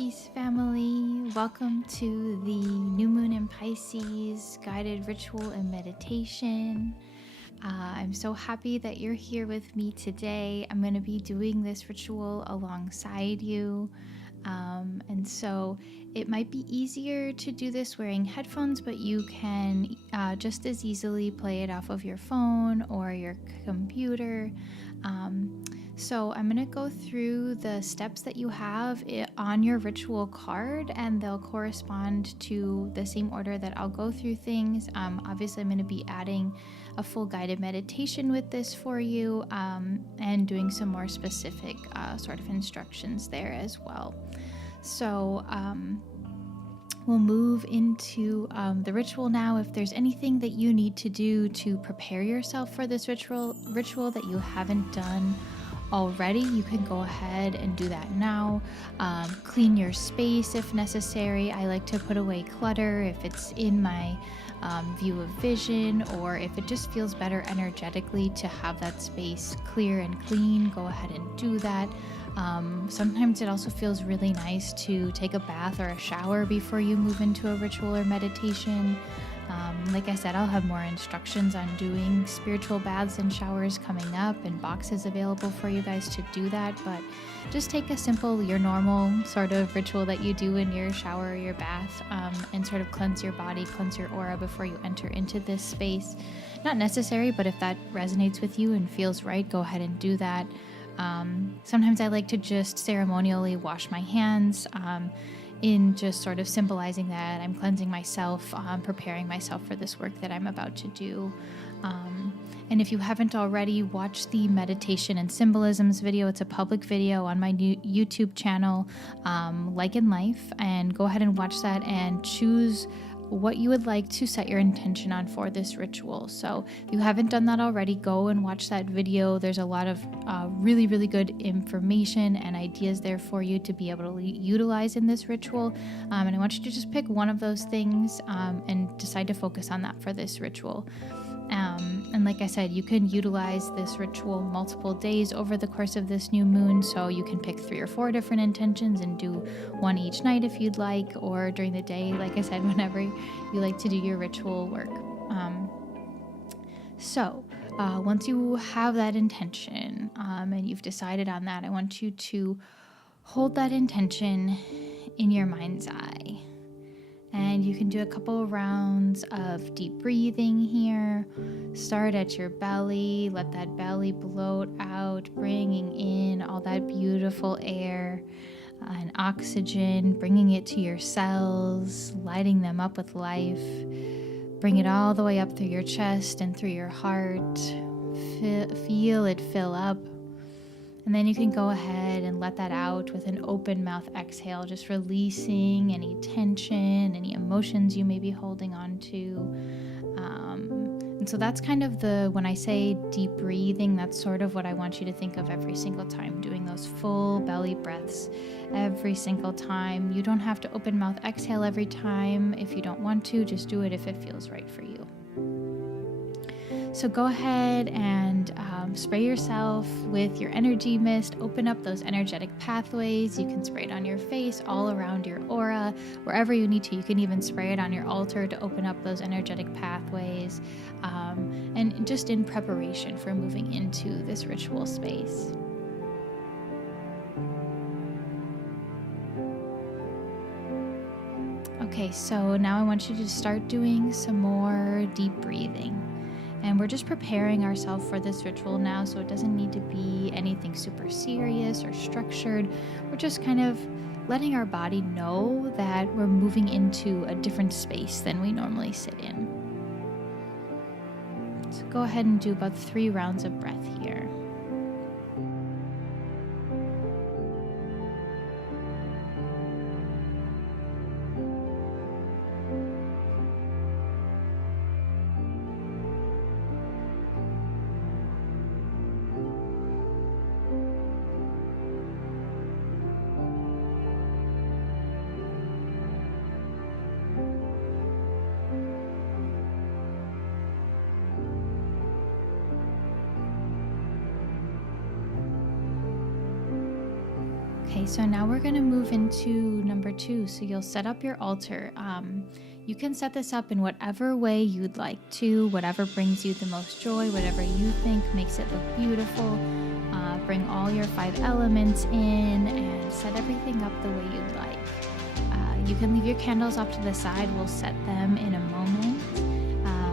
Peace family, welcome to the New Moon in Pisces guided ritual and meditation. I'm so happy that you're here with me today. I'm going to be doing this ritual alongside you. And so it might be easier to do this wearing headphones, but you can just as easily play it off of your phone or your computer. So I'm going to go through the steps that you have on your ritual card, and they'll correspond to the same order that I'll go through things. Obviously, I'm going to be adding a full guided meditation with this for you, and doing some more specific sort of instructions there as well. So we'll move into the ritual now. If there's anything that you need to do to prepare yourself for this ritual that you haven't done already, you can go ahead and do that now. Clean your space if necessary. I like to put away clutter if it's in my view of vision, or if it just feels better energetically to have that space clear and clean, go ahead and do that. Sometimes it also feels really nice to take a bath or a shower before you move into a ritual or meditation. Like I said, I'll have more instructions on doing spiritual baths and showers coming up, and boxes available for you guys to do that. But just take a simple, your normal sort of ritual that you do in your shower or your bath, and sort of cleanse your body, cleanse your aura before you enter into this space. Not necessary, but if that resonates with you and feels right, go ahead and do that. Sometimes I like to just ceremonially wash my hands, in just sort of symbolizing that I'm cleansing myself, preparing myself for this work that I'm about to do. And if you haven't already, watched the meditation and symbolisms video. It's a public video on my new YouTube channel, Like in Life, and go ahead and watch that and choose what you would like to set your intention on for this ritual. So if you haven't done that already, go and watch that video. There's a lot of really, really good information and ideas there for you to be able to utilize in this ritual. And I want you to just pick one of those things and decide to focus on that for this ritual. And like I said, you can utilize this ritual multiple days over the course of this new moon. So you can pick 3 or 4 different intentions and do one each night if you'd like, or during the day, like I said, whenever you like to do your ritual work. Once you have that intention, and you've decided on that, I want you to hold that intention in your mind's eye. And you can do a couple of rounds of deep breathing here. Start at your belly. Let that belly bloat out, bringing in all that beautiful air and oxygen, bringing it to your cells, lighting them up with life. Bring it all the way up through your chest and through your heart. Feel it fill up. And then you can go ahead and let that out with an open mouth exhale, just releasing any tension, any emotions you may be holding on to. And so that's kind of when I say deep breathing, that's sort of what I want you to think of every single time, doing those full belly breaths every single time. You don't have to open mouth exhale every time. If you don't want to, just do it if it feels right for you. So go ahead and spray yourself with your energy mist. Open up those energetic pathways. You can spray it on your face, all around your aura, wherever you need to. You can even spray it on your altar to open up those energetic pathways, and just in preparation for moving into this ritual space. Okay, so now I want you to start doing some more deep breathing. And we're just preparing ourselves for this ritual now, so it doesn't need to be anything super serious or structured. We're just kind of letting our body know that we're moving into a different space than we normally sit in. So go ahead and do about 3 rounds of breath here. Okay, so now we're going to move into number 2. So you'll set up your altar. You can set this up in whatever way you'd like to, whatever brings you the most joy, whatever you think makes it look beautiful. Bring all your 5 elements in and set everything up the way you'd like. You can leave your candles off to the side. We'll set them in a moment.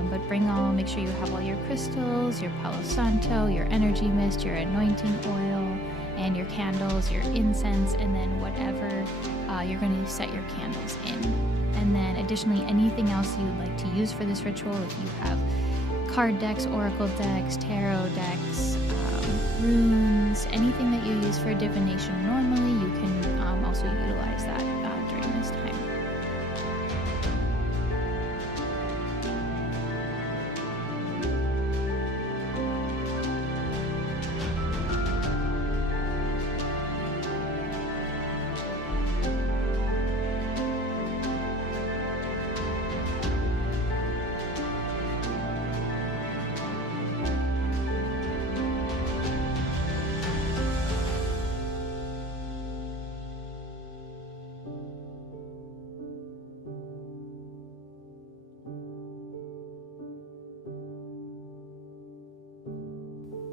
But make sure you have all your crystals, your Palo Santo, your energy mist, your anointing oil, and your candles, your incense, and then whatever you're going to set your candles in. And then additionally, anything else you'd like to use for this ritual, if you have card decks, oracle decks, tarot decks, runes, anything that you use for divination normally, you can also utilize that during this time.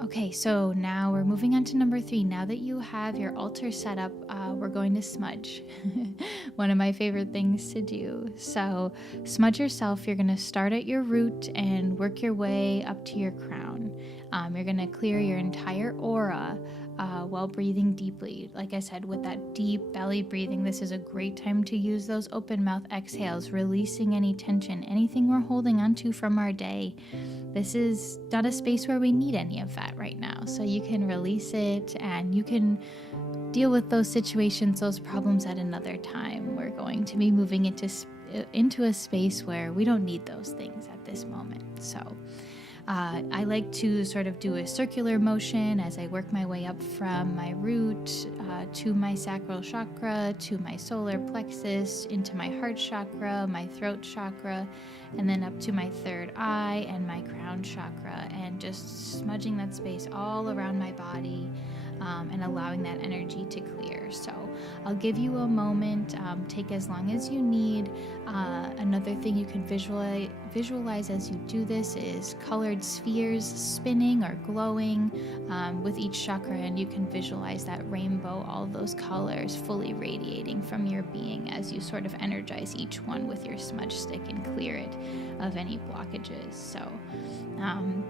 Okay, so now we're moving on to number 3. Now that you have your altar set up, we're going to smudge. One of my favorite things to do. So smudge yourself. You're going to start at your root and work your way up to your crown. You're going to clear your entire aura while breathing deeply. Like I said, with that deep belly breathing, this is a great time to use those open mouth exhales, releasing any tension, anything we're holding onto from our day. This is not a space where we need any of that right now. So you can release it and you can deal with those situations, those problems at another time. We're going to be moving into a space where we don't need those things at this moment. So I like to sort of do a circular motion as I work my way up from my root to my sacral chakra, to my solar plexus, into my heart chakra, my throat chakra, and then up to my third eye and my crown chakra, and just smudging that space all around my body and allowing that energy to clear. So I'll give you a moment, take as long as you need. Another thing you can visualize as you do this is colored spheres spinning or glowing with each chakra, and you can visualize that rainbow, all those colors fully radiating from your being as you sort of energize each one with your smudge stick and clear it of any blockages. So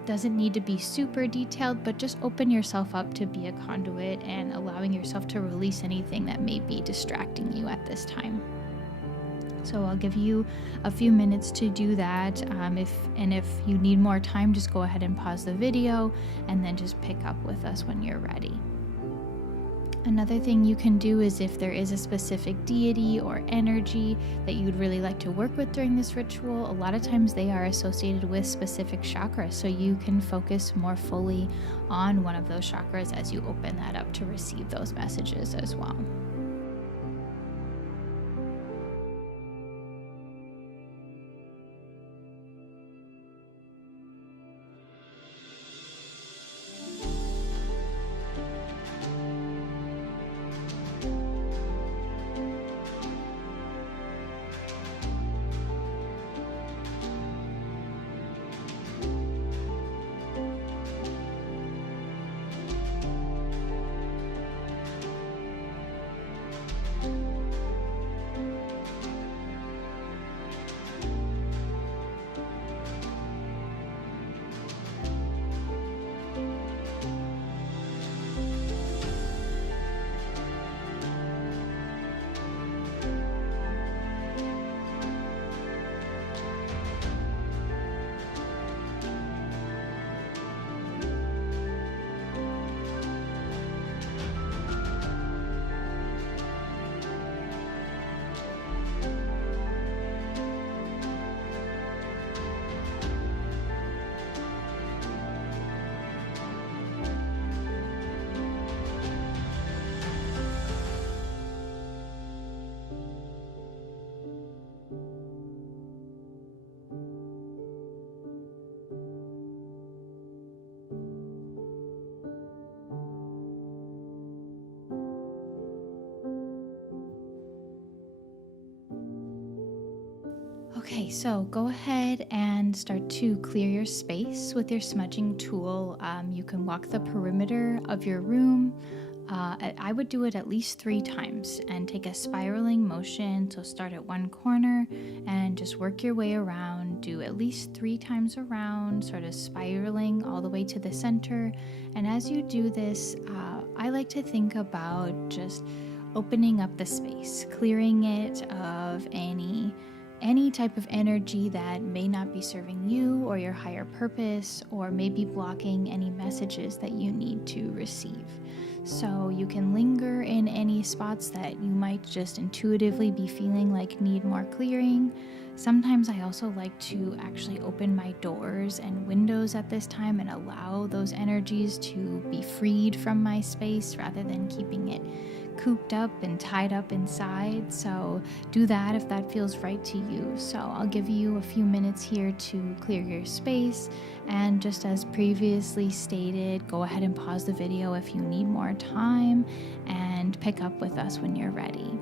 doesn't need to be super detailed, but just open yourself up to be a conduit and allowing yourself to release anything that may be distracting you at this time. So I'll give you a few minutes to do that. If you need more time, just go ahead and pause the video and then just pick up with us when you're ready. Another thing you can do is, if there is a specific deity or energy that you'd really like to work with during this ritual, a lot of times they are associated with specific chakras, so you can focus more fully on one of those chakras as you open that up to receive those messages as well. Okay, so go ahead and start to clear your space with your smudging tool. You can walk the perimeter of your room. I would do it at least 3 times and take a spiraling motion. So start at one corner and just work your way around. Do at least 3 times around, sort of spiraling all the way to the center. And as you do this, I like to think about just opening up the space, clearing it of any type of energy that may not be serving you or your higher purpose, or maybe blocking any messages that you need to receive. So you can linger in any spots that you might just intuitively be feeling like need more clearing. Sometimes I also like to actually open my doors and windows at this time and allow those energies to be freed from my space rather than keeping it cooped up and tied up inside. So do that if that feels right to you. So I'll give you a few minutes here to clear your space, and just as previously stated, go ahead and pause the video if you need more time and pick up with us when you're ready.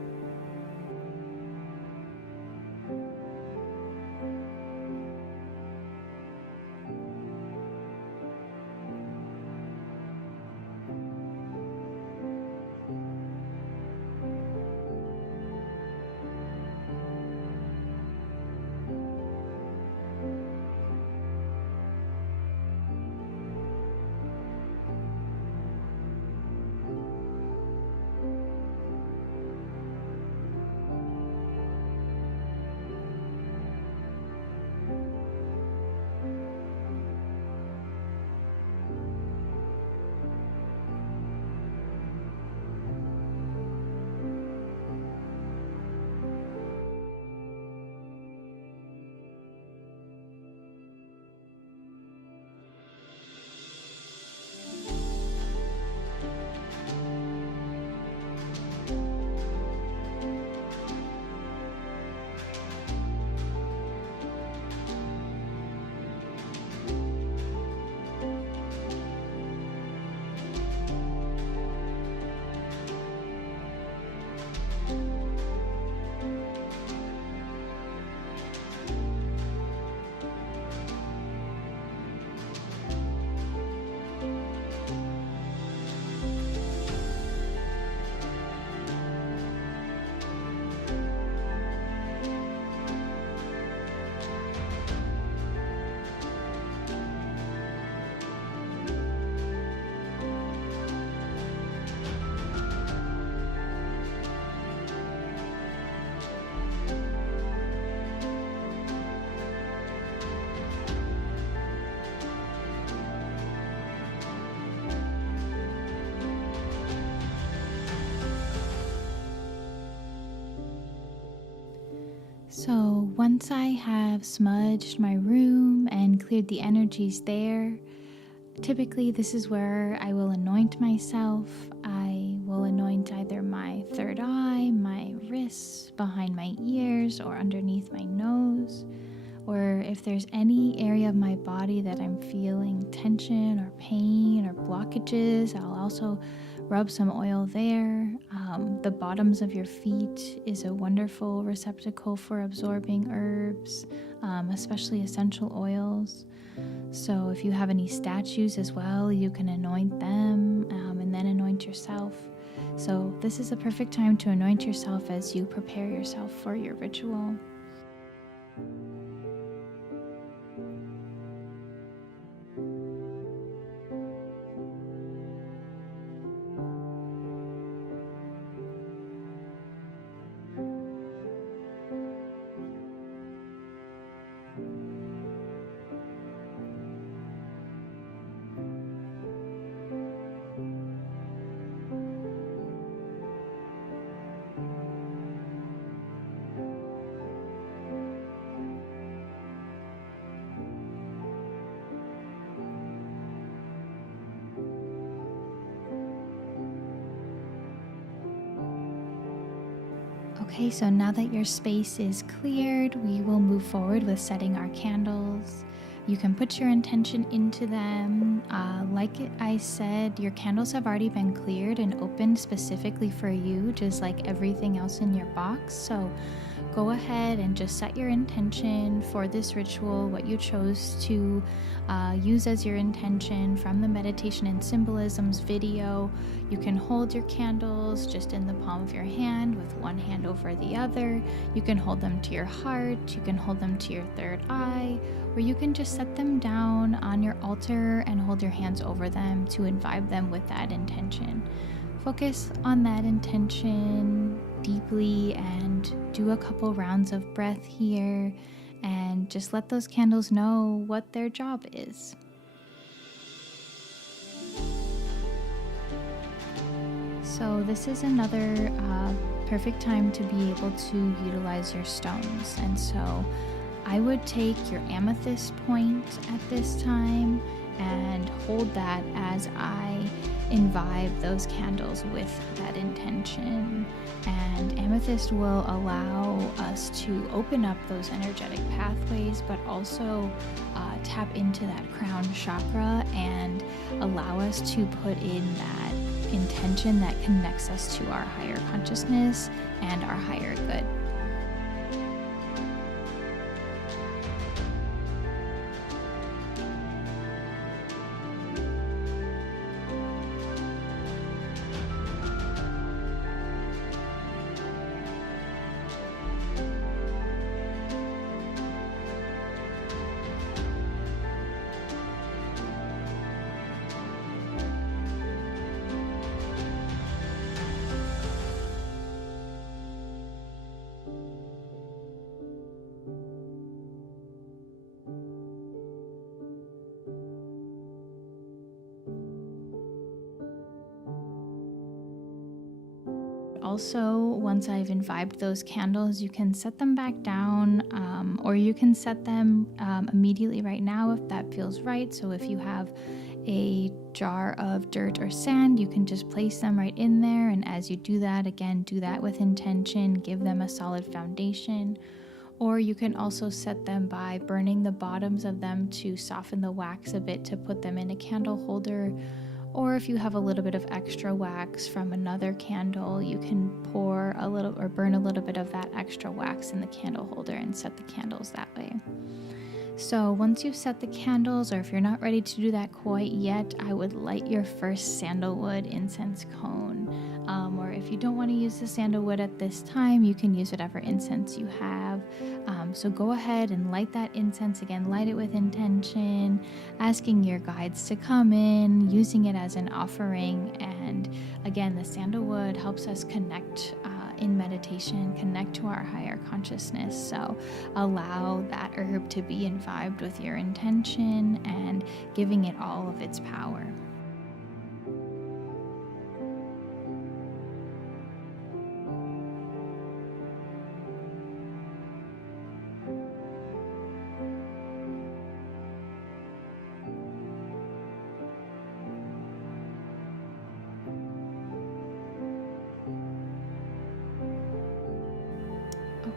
So once I have smudged my room and cleared the energies there, typically this is where I will anoint myself. I will anoint either my third eye, my wrists, behind my ears, or underneath my nose. Or if there's any area of my body that I'm feeling tension or pain or blockages, I'll also rub some oil there. The bottoms of your feet is a wonderful receptacle for absorbing herbs, especially essential oils. So if you have any statues as well, you can anoint them and then anoint yourself. So this is a perfect time to anoint yourself as you prepare yourself for your ritual. Okay, so now that your space is cleared, we will move forward with setting our candles. You can put your intention into them. I said, your candles have already been cleared and opened specifically for you, just like everything else in your box. So go ahead and just set your intention for this ritual, what you chose to use as your intention from the meditation and symbolisms video. You can hold your candles just in the palm of your hand with one hand over the other. You can hold them to your heart. You can hold them to your third eye, or you can just set them down on your altar and hold your hands over them to imbibe them with that intention. Focus on that intention deeply and do a couple rounds of breath here, and just let those candles know what their job is. So this is another perfect time to be able to utilize your stones. And so I would take your amethyst point at this time and hold that as I imbibe those candles with that intention. And amethyst will allow us to open up those energetic pathways, but also tap into that crown chakra and allow us to put in that intention that connects us to our higher consciousness and our higher good. Also, once I've imbibed those candles, you can set them back down, or you can set them immediately right now if that feels right. So if you have a jar of dirt or sand, you can just place them right in there. And as you do that, again, do that with intention, give them a solid foundation. Or you can also set them by burning the bottoms of them to soften the wax a bit to put them in a candle holder. Or if you have a little bit of extra wax from another candle, you can pour a little or burn a little bit of that extra wax in the candle holder and set the candles that way. So once you've set the candles, or if you're not ready to do that quite yet, I would light your first sandalwood incense cone. Or if you don't want to use the sandalwood at this time, you can use whatever incense you have. So go ahead and light that incense again, light it with intention, asking your guides to come in, using it as an offering. And again, the sandalwood helps us connect in meditation, connect to our higher consciousness. So allow that herb to be imbibed with your intention and giving it all of its power.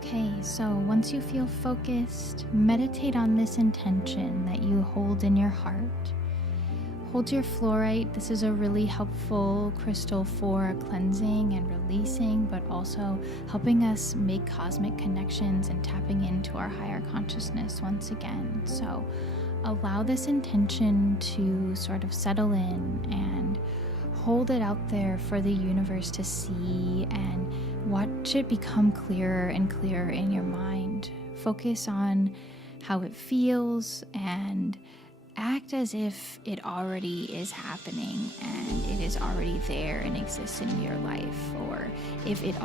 Okay, so once you feel focused, meditate on this intention that you hold in your heart. Hold your fluorite. This is a really helpful crystal for cleansing and releasing, but also helping us make cosmic connections and tapping into our higher consciousness once again. So allow this intention to sort of settle in and hold it out there for the universe to see, and watch it become clearer and clearer in your mind. Focus on how it feels and act as if it already is happening and it is already there and exists in your life. Or if it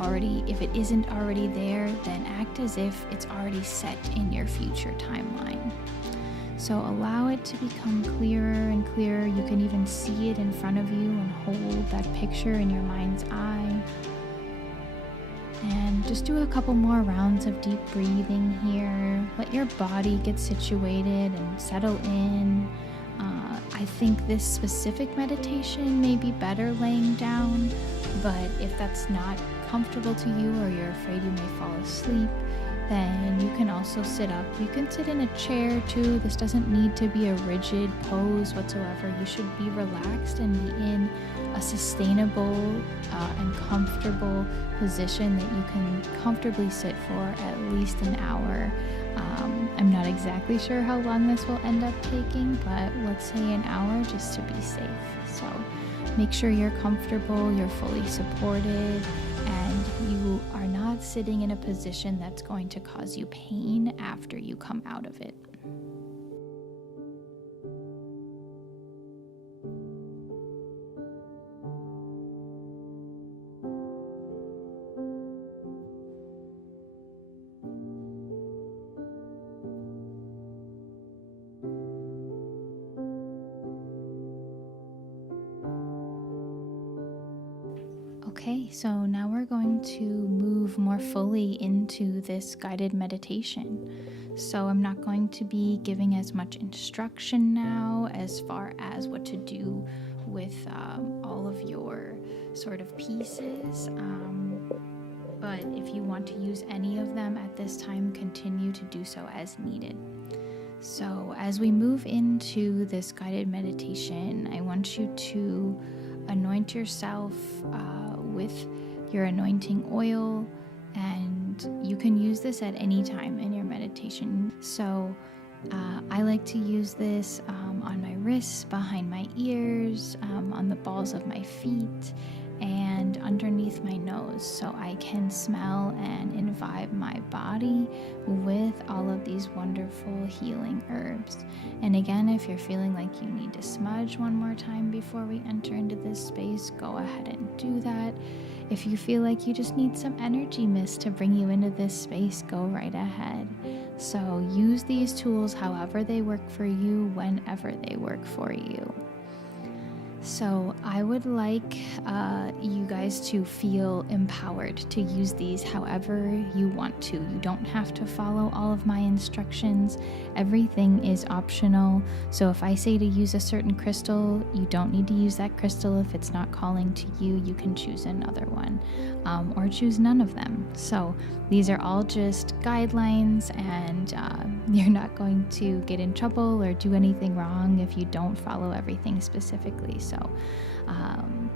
isn't already there, then act as if it's already set in your future timeline. So allow it to become clearer and clearer. You can even see it in front of you and hold that picture in your mind's eye. And just do a couple more rounds of deep breathing here. Let your body get situated and settle in. I think this specific meditation may be better laying down, but if that's not comfortable to you or you're afraid you may fall asleep, then you can also sit up. You can sit in a chair too. This doesn't need to be a rigid pose whatsoever. You should be relaxed and be in a sustainable and comfortable position that you can comfortably sit for at least an hour. I'm not exactly sure how long this will end up taking, but let's say an hour just to be safe. So make sure you're comfortable, you're fully supported, and you are not sitting in a position that's going to cause you pain after you come out of it. Okay, so now we're going to move more fully into this guided meditation. So I'm not going to be giving as much instruction now as far as what to do with all of your sort of pieces. But if you want to use any of them at this time, continue to do so as needed. So as we move into this guided meditation, I want you to anoint yourself with your anointing oil, and you can use this at any time in your meditation. So I like to use this on my wrists, behind my ears, on the balls of my feet, and underneath my nose, so I can smell and imbibe my body with all of these wonderful healing herbs. And again, if you're feeling like you need to smudge one more time before we enter into this space, go ahead and do that. If you feel like you just need some energy mist to bring you into this space, go right ahead. So use these tools however they work for you, whenever they work for you. So I would like you guys to feel empowered to use these however you want to. You don't have to follow all of my instructions. Everything is optional. So if I say to use a certain crystal, you don't need to use that crystal. If it's not calling to you, you can choose another one, or choose none of them. So these are all just guidelines, and you're not going to get in trouble or do anything wrong if you don't follow everything specifically. So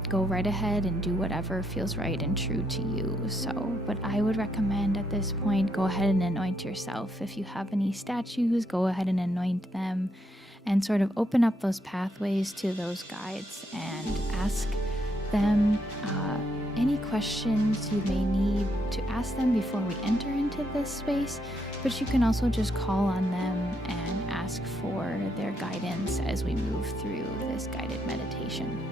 go right ahead and do whatever feels right and true to you. So, but I would recommend at this point, go ahead and anoint yourself. If you have any statues, go ahead and anoint them and sort of open up those pathways to those guides and ask them any questions you may need to ask them before we enter into this space, but you can also just call on them and ask for their guidance as we move through this guided meditation.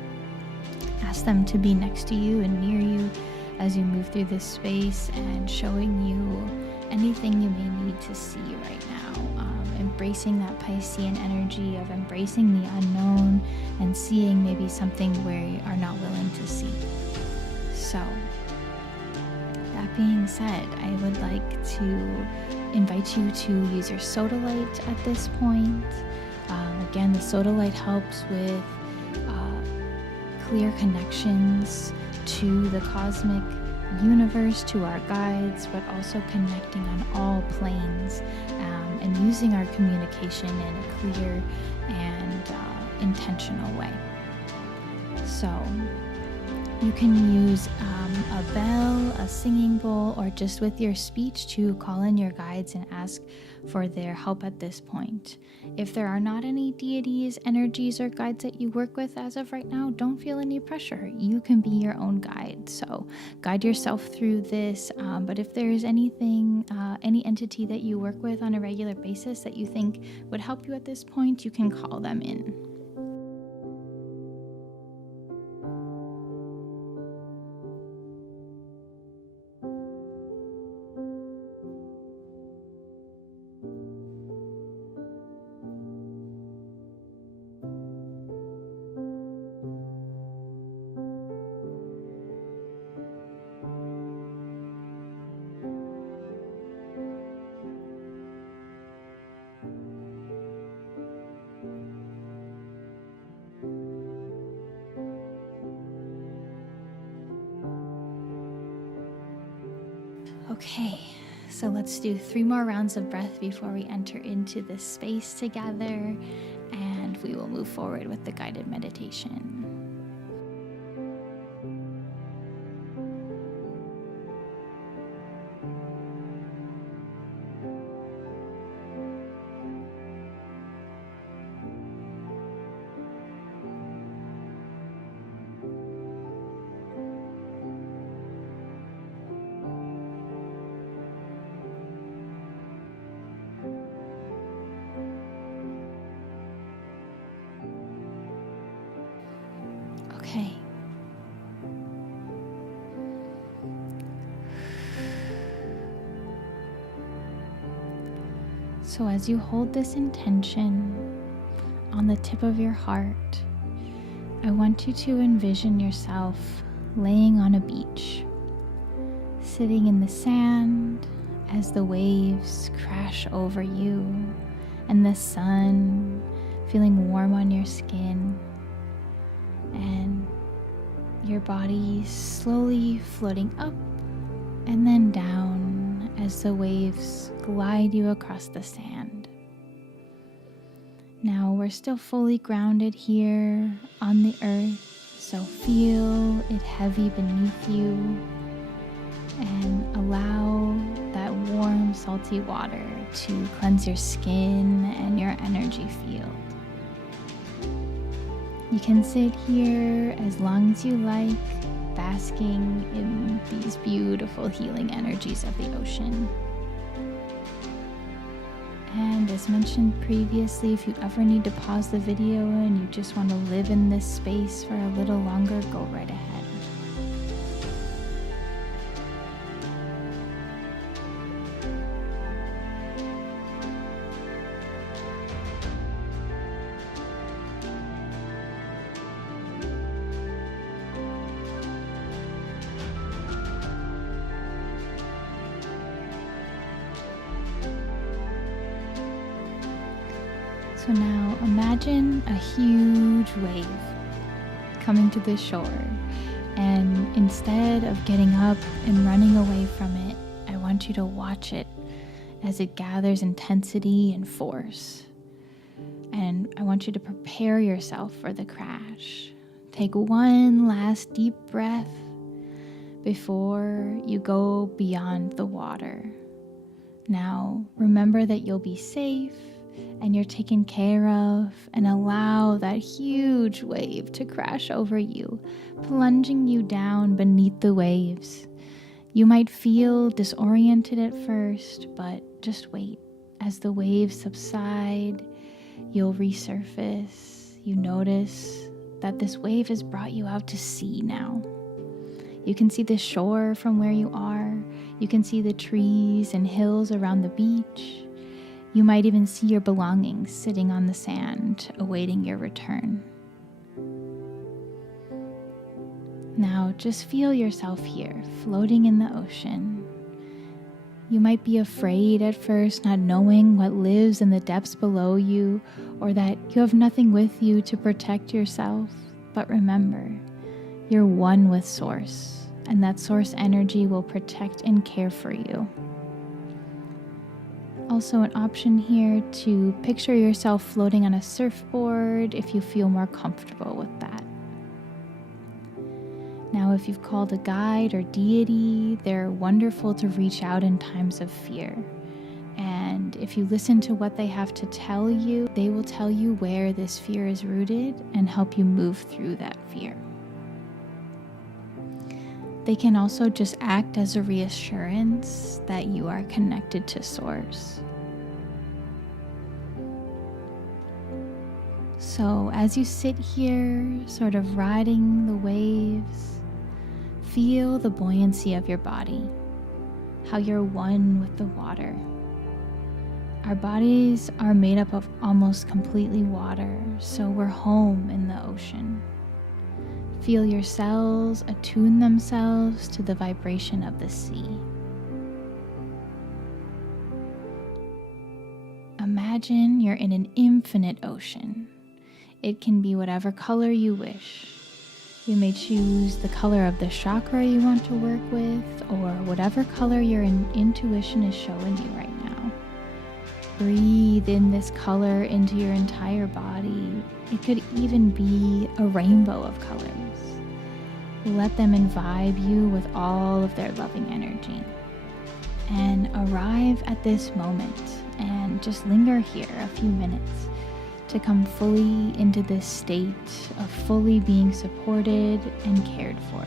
Ask them to be next to you and near you as you move through this space, and showing you anything you may need to see right now. Embracing that Piscean energy of embracing the unknown and seeing maybe something we are not willing to see. So, that being said, I would like to invite you to use your sodalite at this point. Again, the sodalite helps with clear connections to the cosmic universe, to our guides, but also connecting on all planes, and using our communication in a clear and intentional way. So you can use a bell, a singing bowl, or just with your speech to call in your guides and ask for their help at this point. If there are not any deities, energies, or guides that you work with as of right now, don't feel any pressure. You can be your own guide. So guide yourself through this. But if there is anything, any entity that you work with on a regular basis that you think would help you at this point, you can call them in. Okay, So let's do 3 more rounds of breath before we enter into this space together, and we will move forward with the guided meditation. Okay. So as you hold this intention on the tip of your heart, I want you to envision yourself laying on a beach, sitting in the sand as the waves crash over you and the sun feeling warm on your skin, and your body slowly floating up and then down as the waves glide you across the sand. Now we're still fully grounded here on the earth, so feel it heavy beneath you and allow that warm, salty water to cleanse your skin and your energy field. You can sit here as long as you like, basking in these beautiful healing energies of the ocean. And as mentioned previously, if you ever need to pause the video and you just want to live in this space for a little longer, go right ahead. So now imagine a huge wave coming to the shore, and instead of getting up and running away from it, I want you to watch it as it gathers intensity and force. And I want you to prepare yourself for the crash. Take one last deep breath before you go beyond the water. Now remember that you'll be safe and you're taken care of, and allow that huge wave to crash over you, plunging you down beneath the waves. You might feel disoriented at first, but just wait. As the waves subside, you'll resurface. You notice that this wave has brought you out to sea now. You can see the shore from where you are. You can see the trees and hills around the beach. You might even see your belongings sitting on the sand, awaiting your return. Now just feel yourself here, floating in the ocean. You might be afraid at first, not knowing what lives in the depths below you, or that you have nothing with you to protect yourself. But remember, you're one with Source, and that Source energy will protect and care for you. Also an option here to picture yourself floating on a surfboard if you feel more comfortable with that. Now, if you've called a guide or deity, they're wonderful to reach out in times of fear. And if you listen to what they have to tell you, they will tell you where this fear is rooted and help you move through that fear. They can also just act as a reassurance that you are connected to Source. So as you sit here, sort of riding the waves, feel the buoyancy of your body, how you're one with the water. Our bodies are made up of almost completely water, so we're home in the ocean. Feel your cells attune themselves to the vibration of the sea. Imagine you're in an infinite ocean. It can be whatever color you wish. You may choose the color of the chakra you want to work with, or whatever color your intuition is showing you right now. Breathe in this color into your entire body. It could even be a rainbow of colors. Let them imbibe you with all of their loving energy. And arrive at this moment and just linger here a few minutes to come fully into this state of fully being supported and cared for.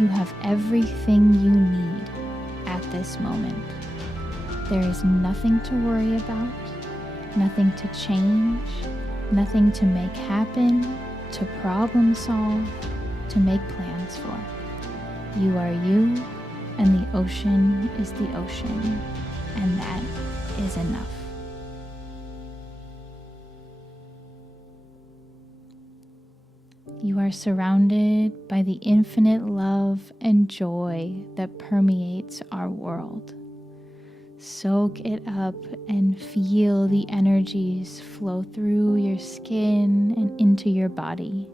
You have everything you need at this moment. There is nothing to worry about, nothing to change, nothing to make happen, to problem solve, to make plans for. You are you, and the ocean is the ocean, and that is enough. You are surrounded by the infinite love and joy that permeates our world. Soak it up and feel the energies flow through your skin and into your body.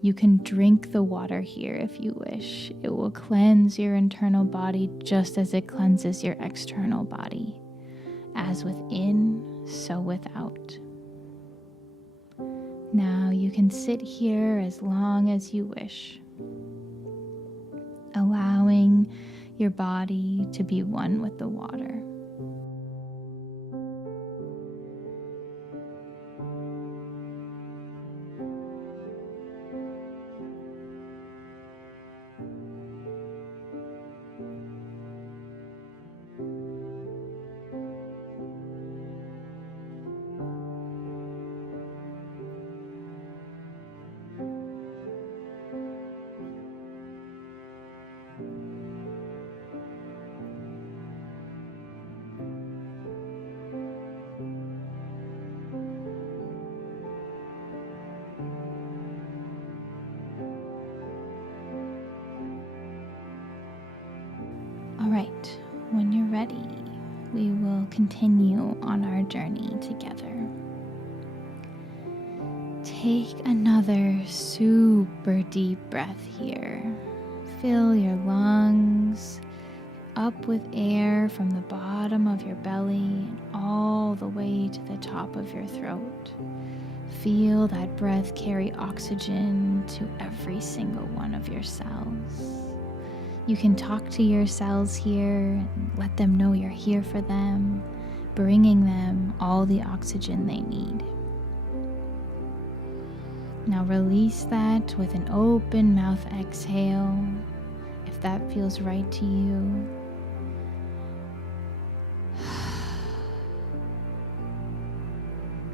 You can drink the water here if you wish. It will cleanse your internal body just as it cleanses your external body. As within, so without. Now you can sit here as long as you wish, allowing your body to be one with the water. All right, when you're ready, we will continue on our journey together. Take another super deep breath here. Fill your lungs up with air from the bottom of your belly and all the way to the top of your throat. Feel that breath carry oxygen to every single one of your cells. You can talk to your cells here and let them know you're here for them, bringing them all the oxygen they need. Now release that with an open mouth exhale, if that feels right to you.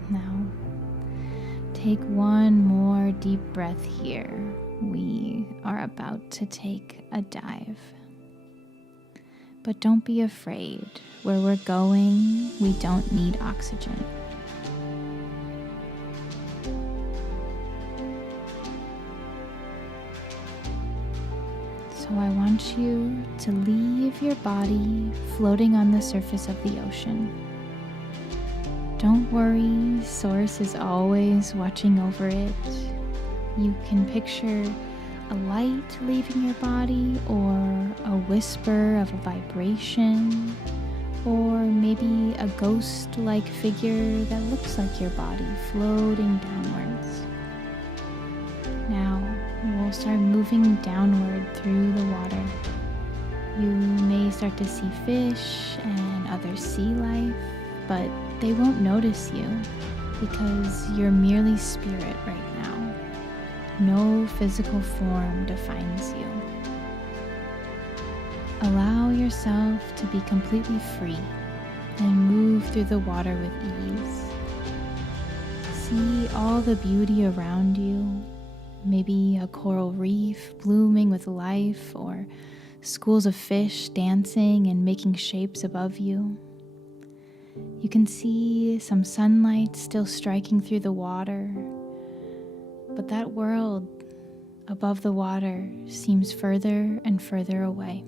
Now, take one more deep breath here. We are about to take a dive. But don't be afraid. Where we're going, we don't need oxygen. So I want you to leave your body floating on the surface of the ocean. Don't worry, Source is always watching over it. You can picture a light leaving your body, or a whisper of a vibration, or maybe a ghost-like figure that looks like your body floating downwards. Now, we'll start moving downward through the water. You may start to see fish and other sea life, but they won't notice you because you're merely spirit right now. No physical form defines you. Allow yourself to be completely free and move through the water with ease. See all the beauty around you, maybe a coral reef blooming with life, or schools of fish dancing and making shapes above you. You can see some sunlight still striking through the water, but that world above the water seems further and further away.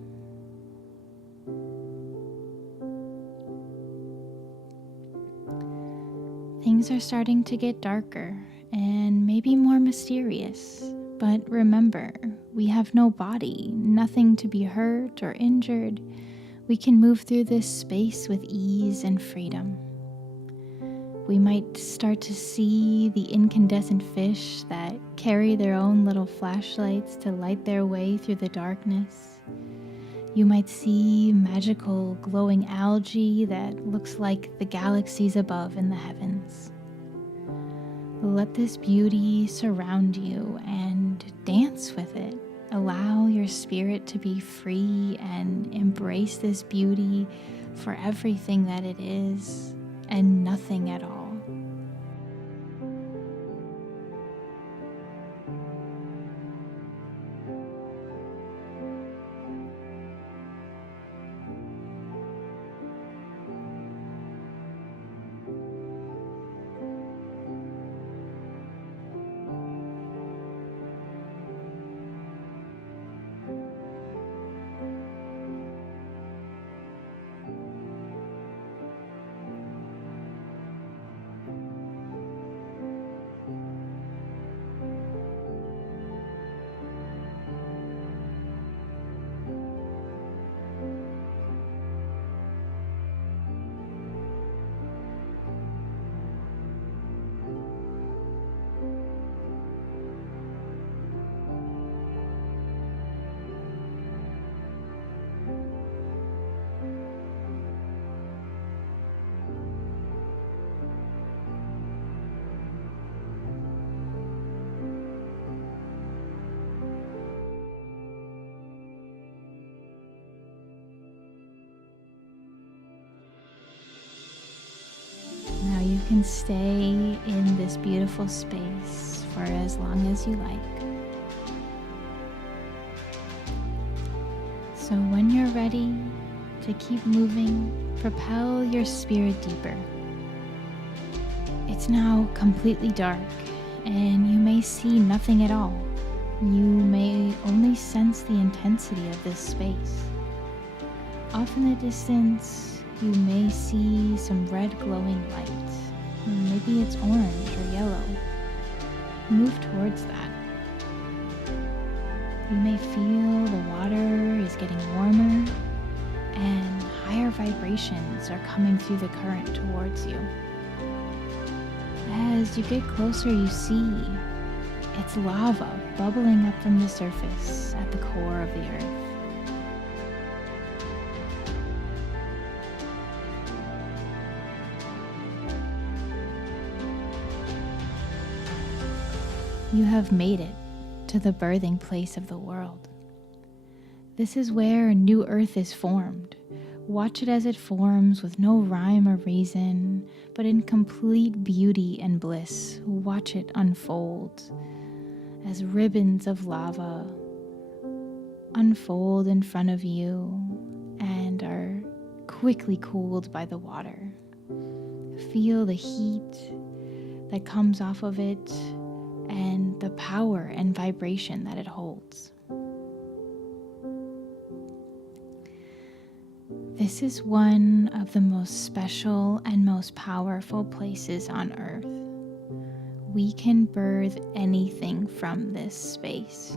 Things are starting to get darker and maybe more mysterious, but remember, we have no body, nothing to be hurt or injured. We can move through this space with ease and freedom. We might start to see the incandescent fish that carry their own little flashlights to light their way through the darkness. You might see magical glowing algae that looks like the galaxies above in the heavens. Let this beauty surround you and dance with it. Allow your spirit to be free and embrace this beauty for everything that it is and nothing at all. Now you can stay in this beautiful space for as long as you like. So when you're ready to keep moving, propel your spirit deeper. It's now completely dark, and you may see nothing at all. You may only sense the intensity of this space. Off in the distance, you may see some red glowing light. Maybe it's orange or yellow. Move towards that. You may feel the water is getting warmer and higher vibrations are coming through the current towards you. As you get closer, you see it's lava bubbling up from the surface at the core of the earth. You have made it to the birthing place of the world. This is where a new earth is formed. Watch it as it forms with no rhyme or reason, but in complete beauty and bliss. Watch it unfold as ribbons of lava unfold in front of you and are quickly cooled by the water. Feel the heat that comes off of it and the power and vibration that it holds. This is one of the most special and most powerful places on Earth. We can birth anything from this space.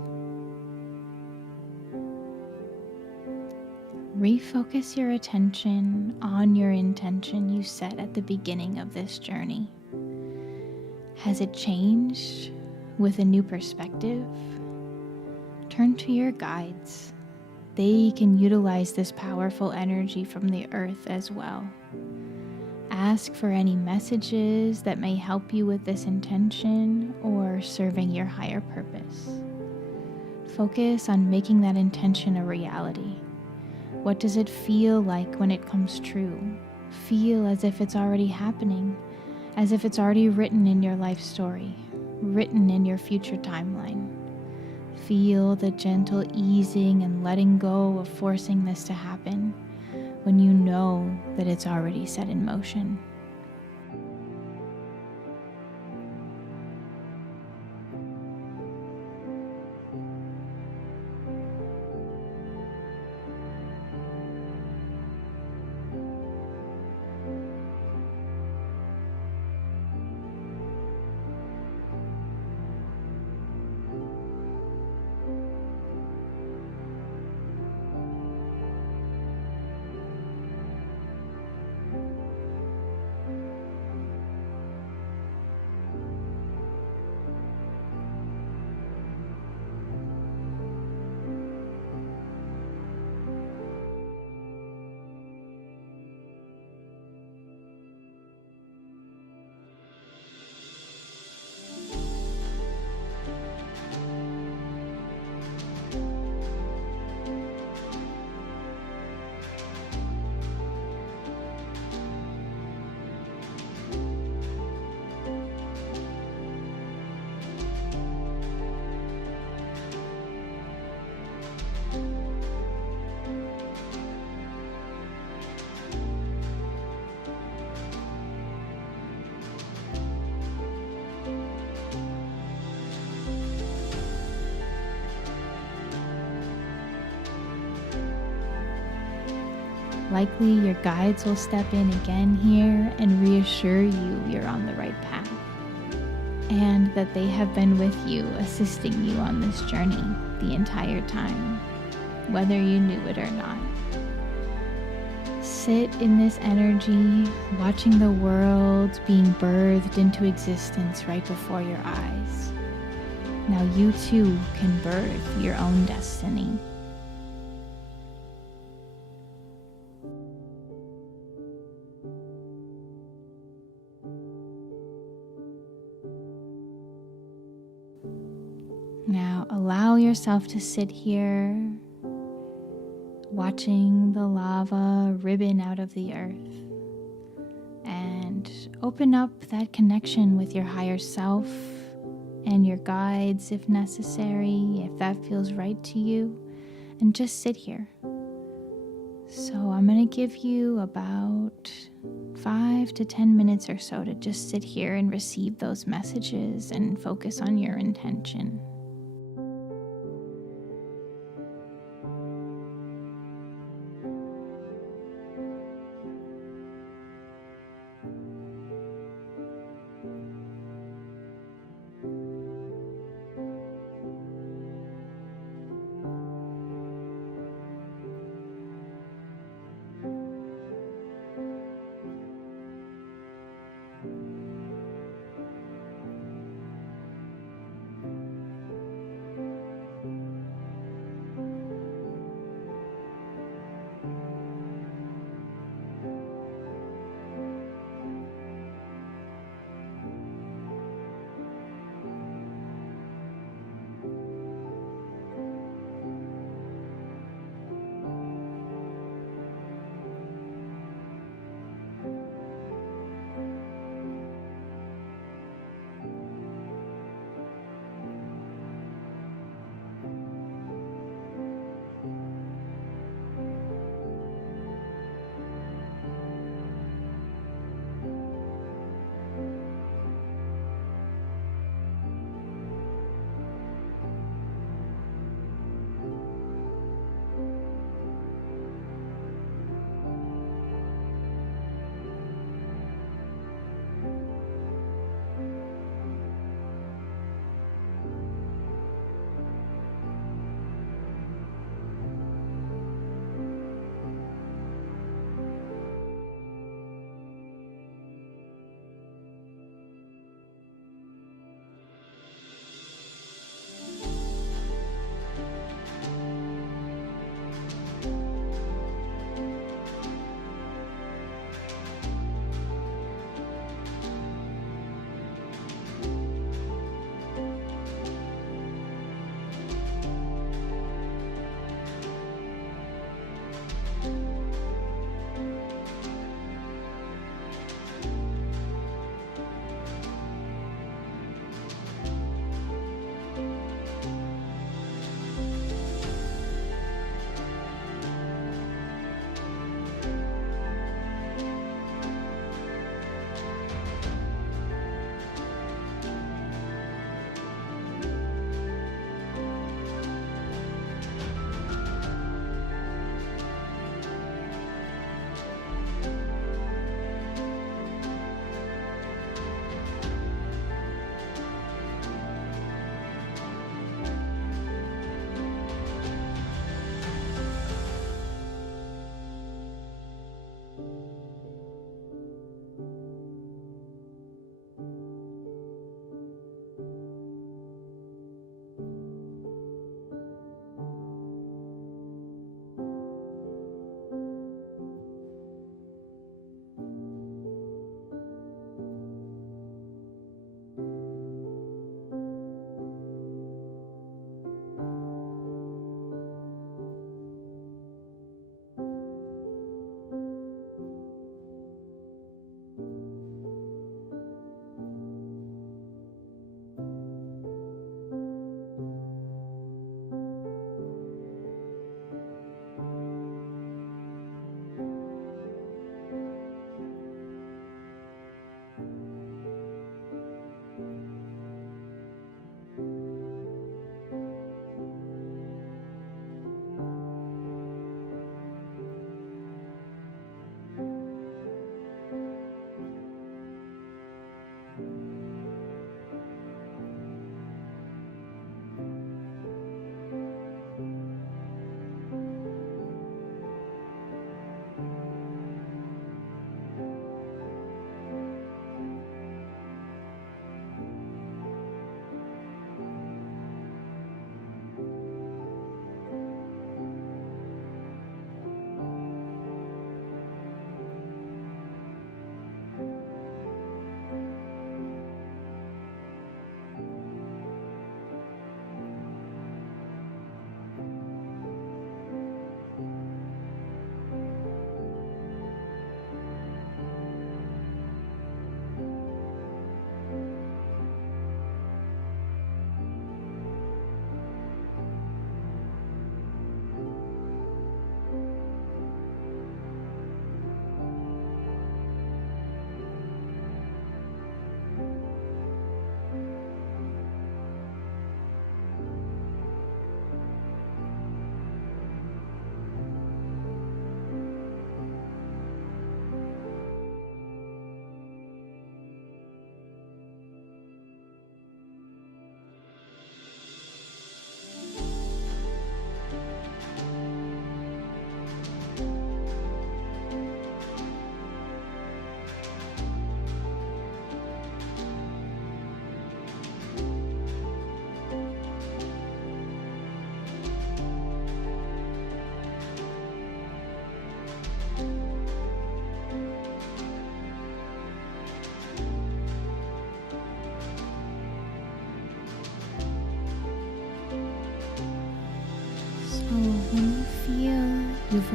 Refocus your attention on your intention you set at the beginning of this journey. Has it changed with a new perspective? Turn to your guides. They can utilize this powerful energy from the earth as well. Ask for any messages that may help you with this intention or serving your higher purpose. Focus on making that intention a reality. What does it feel like when it comes true? Feel as if it's already happening, as if it's already written in your life story, written in your future timeline. Feel the gentle easing and letting go of forcing this to happen when you know that it's already set in motion. Likely your guides will step in again here and reassure you you're on the right path, and that they have been with you, assisting you on this journey the entire time, whether you knew it or not. Sit in this energy, watching the world being birthed into existence right before your eyes. Now you too can birth your own destiny. Now allow yourself to sit here, watching the lava ribbon out of the earth, and open up that connection with your higher self and your guides if necessary, if that feels right to you, and just sit here. So I'm going to give you about 5 to 10 minutes or so to just sit here and receive those messages and focus on your intention.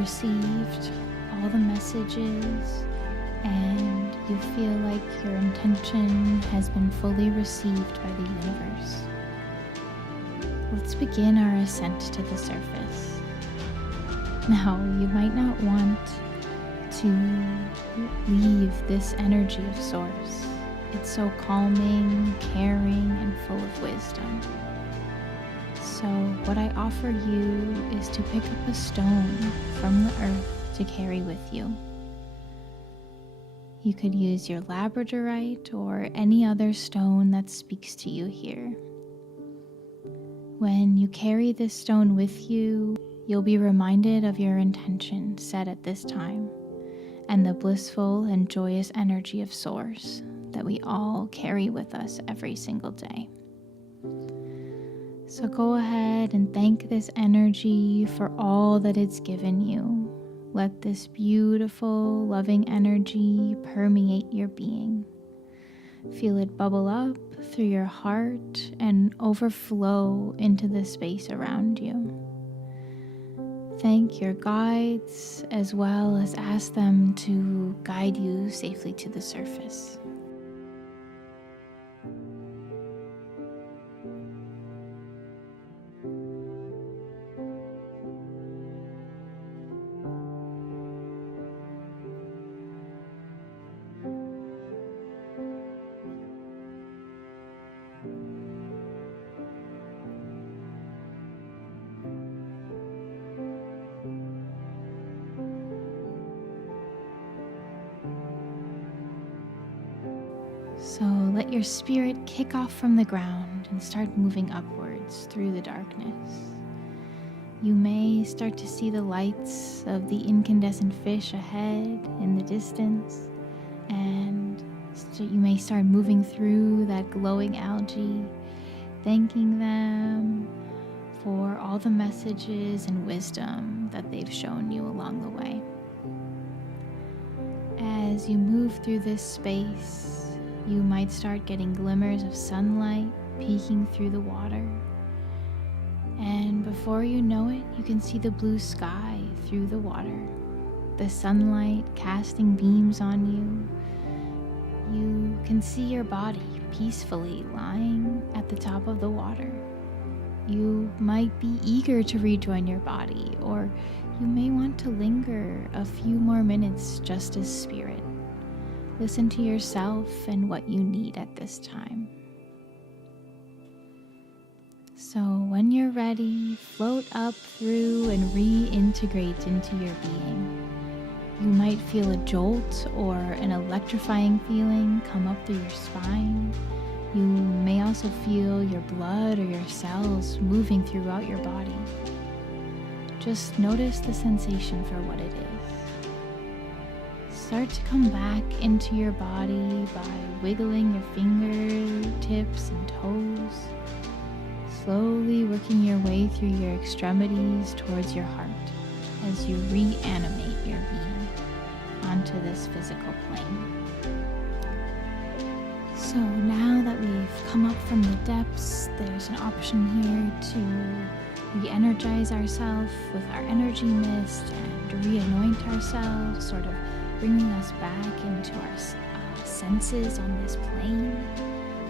received all the messages and you feel like your intention has been fully received by the universe, let's begin our ascent to the surface. Now, you might not want to leave this energy of Source. It's so calming, caring, and full of wisdom. So what I offer you is to pick up a stone from the earth to carry with you. You could use your labradorite or any other stone that speaks to you here. When you carry this stone with you, you'll be reminded of your intention set at this time and the blissful and joyous energy of Source that we all carry with us every single day. So go ahead and thank this energy for all that it's given you. Let this beautiful, loving energy permeate your being. Feel it bubble up through your heart and overflow into the space around you. Thank your guides as well as ask them to guide you safely to the surface. So let your spirit kick off from the ground and start moving upwards through the darkness. You may start to see the lights of the incandescent fish ahead in the distance, and you may start moving through that glowing algae, thanking them for all the messages and wisdom that they've shown you along the way. As you move through this space, you might start getting glimmers of sunlight peeking through the water. And before you know it, you can see the blue sky through the water, the sunlight casting beams on you. You can see your body peacefully lying at the top of the water. You might be eager to rejoin your body, or you may want to linger a few more minutes just as spirit. Listen to yourself and what you need at this time. So when you're ready, float up through and reintegrate into your being. You might feel a jolt or an electrifying feeling come up through your spine. You may also feel your blood or your cells moving throughout your body. Just notice the sensation for what it is. Start to come back into your body by wiggling your fingertips and toes, slowly working your way through your extremities towards your heart as you reanimate your being onto this physical plane. So now that we've come up from the depths, there's an option here to re-energize ourselves with our energy mist and re-anoint ourselves, sort of bringing us back into our senses on this plane.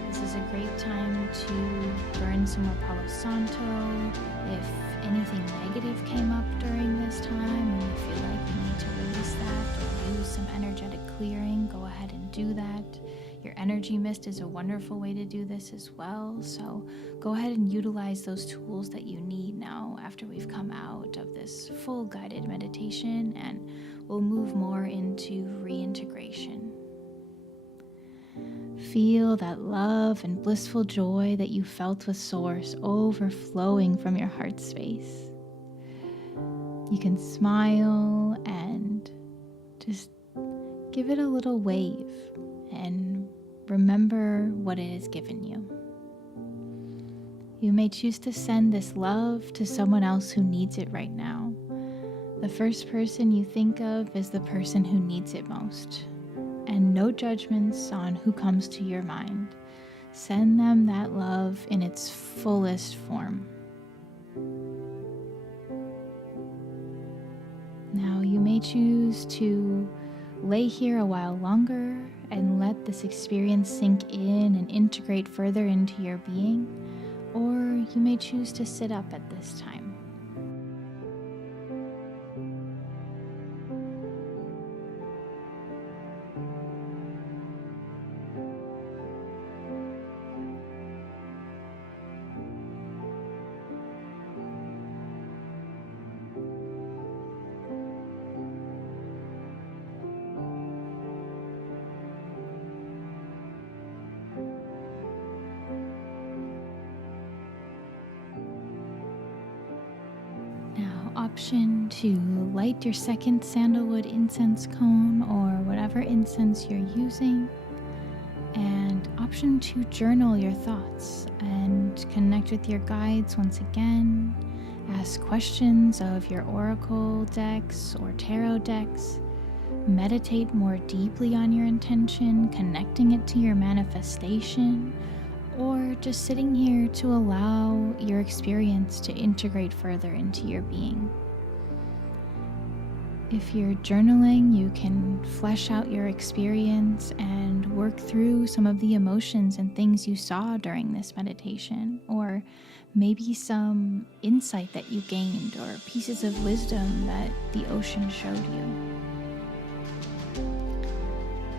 This is a great time to burn some more Palo Santo. If anything negative came up during this time and you feel like you need to release that or use some energetic clearing, go ahead and do that. Your energy mist is a wonderful way to do this as well. So go ahead and utilize those tools that you need now after we've come out of this full guided meditation, and we'll move more into reintegration. Feel that love and blissful joy that you felt with Source overflowing from your heart space. You can smile and just give it a little wave and remember what it has given you. You may choose to send this love to someone else who needs it right now. The first person you think of is the person who needs it most. And no judgments on who comes to your mind. Send them that love in its fullest form. Now may choose to lay here a while longer and let this experience sink in and integrate further into your being, or you may choose to sit up at this time. Option to light your second sandalwood incense cone or whatever incense you're using, and option to journal your thoughts and connect with your guides once again. Ask questions of your oracle decks or tarot decks. Meditate more deeply on your intention, connecting it to your manifestation, or just sitting here to allow your experience to integrate further into your being. If you're journaling, you can flesh out your experience and work through some of the emotions and things you saw during this meditation, or maybe some insight that you gained or pieces of wisdom that the ocean showed you.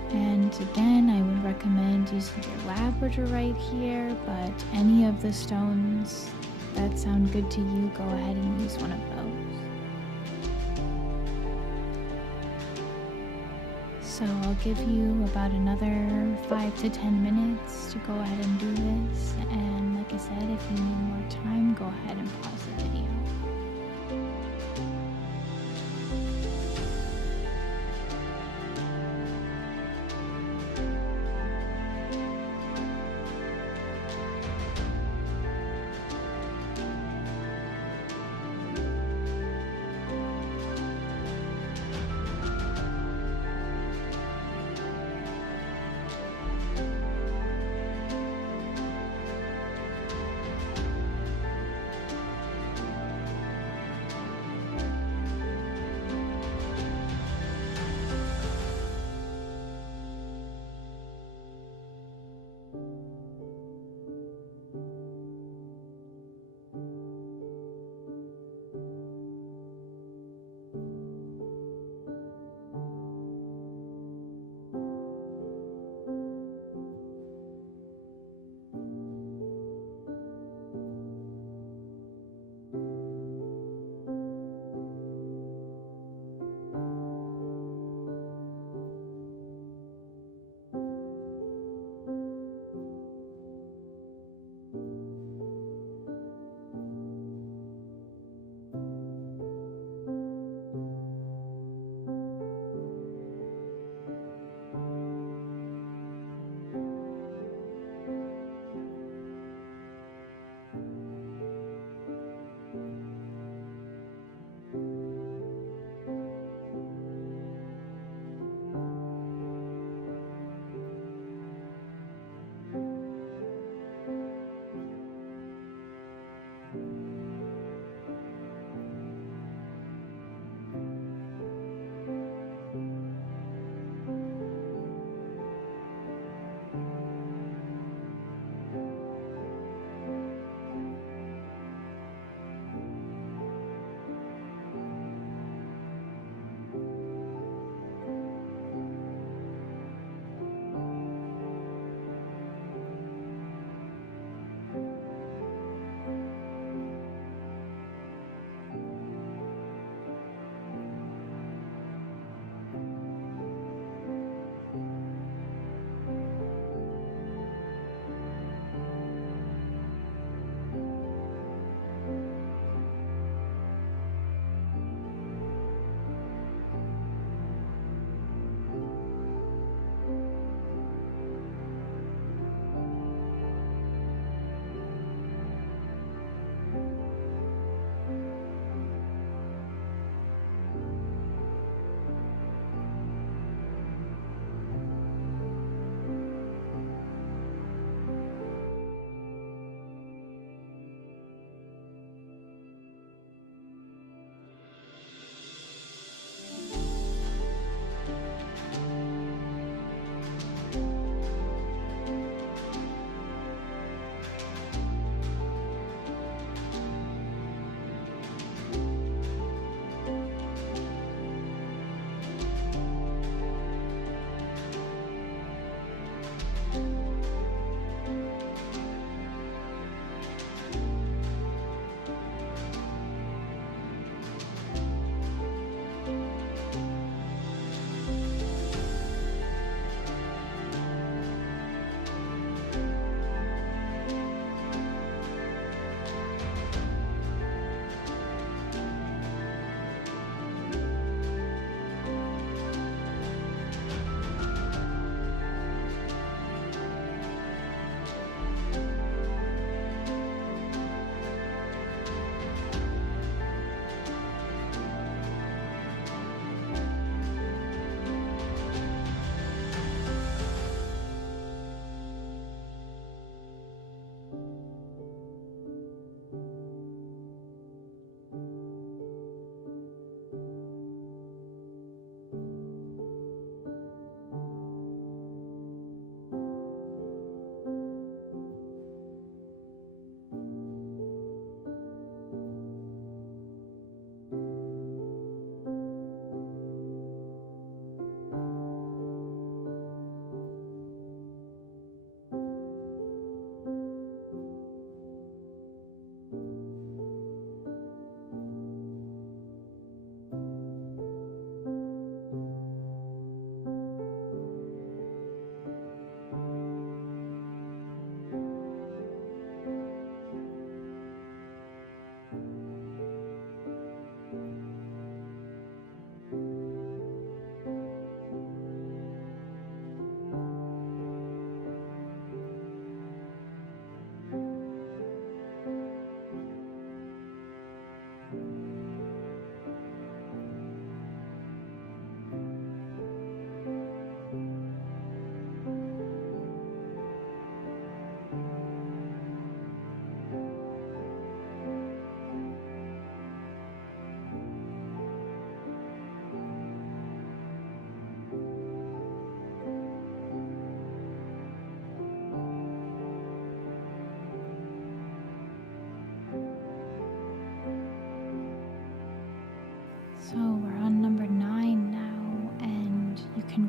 And again, I would recommend using your labradorite here, but any of the stones that sound good to you, go ahead and use one of those. So I'll give you about another 5 to 10 minutes to go ahead and do this. And like I said, if you need more time, go ahead and pause the video.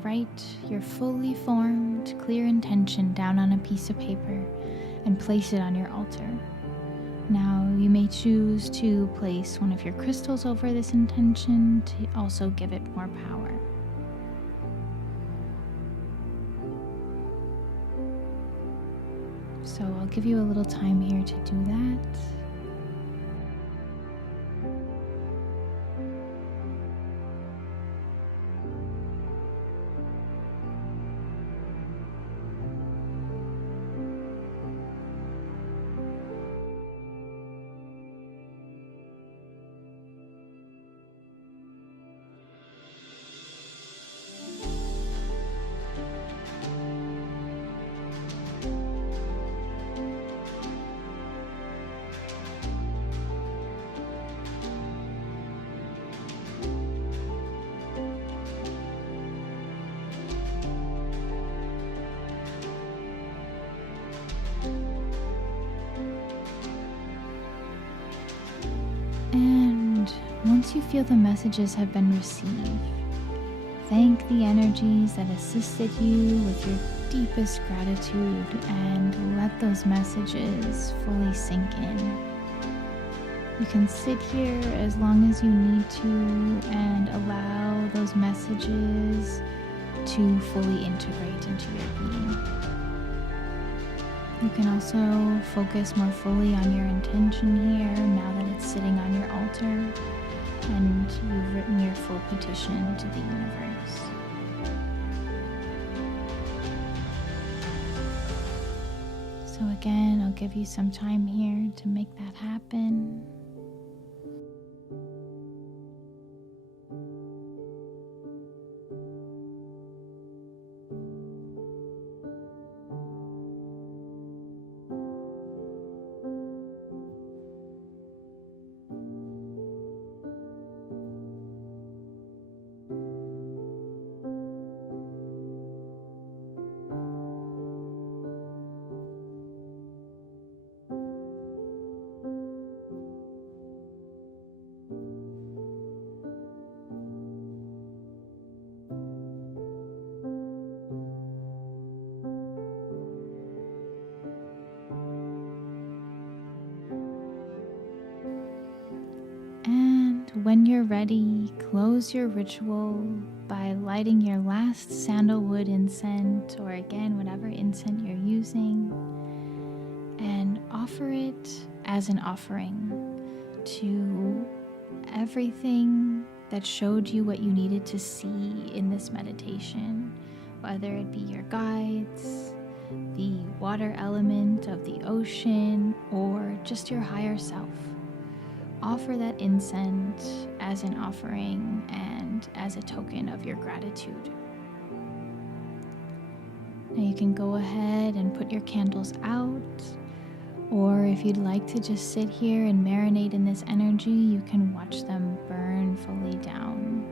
write your fully formed, clear intention down on a piece of paper and place it on your altar. Now, you may choose to place one of your crystals over this intention to also give it more power. So I'll give you a little time here to do that. And once you feel the messages have been received, thank the energies that assisted you with your deepest gratitude and let those messages fully sink in. You can sit here as long as you need to and allow those messages to fully integrate into your being. You can also focus more fully on your intention here now that it's sitting on your altar and you've written your full petition to the universe. So again, I'll give you some time here to make that happen. When you're ready, close your ritual by lighting your last sandalwood incense, or again, whatever incense you're using, and offer it as an offering to everything that showed you what you needed to see in this meditation, whether it be your guides, the water element of the ocean, or just your higher self. Offer that incense as an offering and as a token of your gratitude. Now you can go ahead and put your candles out, or if you'd like to just sit here and marinate in this energy, you can watch them burn fully down.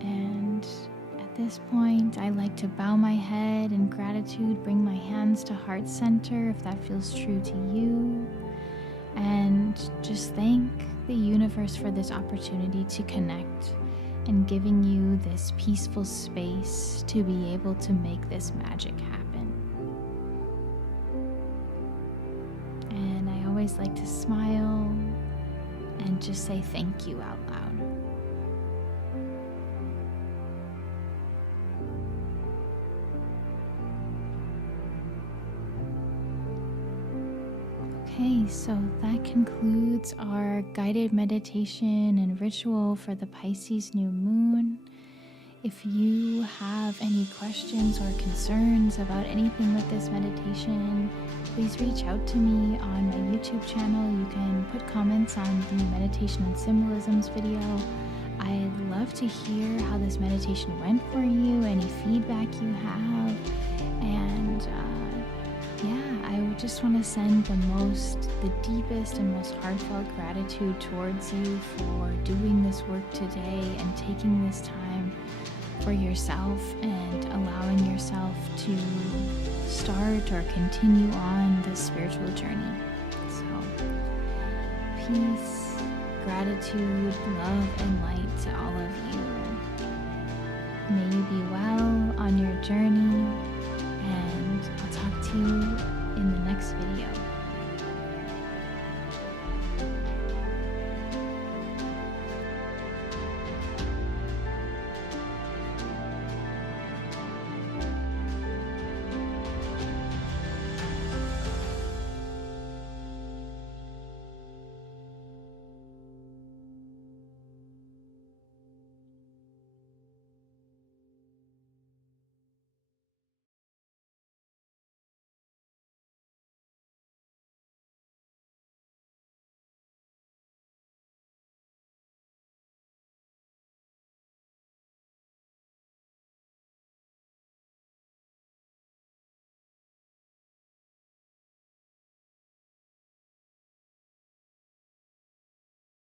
And at this point, I like to bow my head in gratitude, bring my hands to heart center if that feels true to you. And just thank the universe for this opportunity to connect and giving you this peaceful space to be able to make this magic happen. And I always like to smile and just say thank you out loud. Okay, so that concludes our guided meditation and ritual for the Pisces New Moon. If you have any questions or concerns about anything with this meditation, please reach out to me on my YouTube channel. You can put comments on the meditation and symbolisms video. I'd love to hear how this meditation went for you, any feedback you have, and I would just want to send the deepest and most heartfelt gratitude towards you for doing this work today and taking this time for yourself and allowing yourself to start or continue on this spiritual journey. So, peace, gratitude, love, and light to all of you. May you be well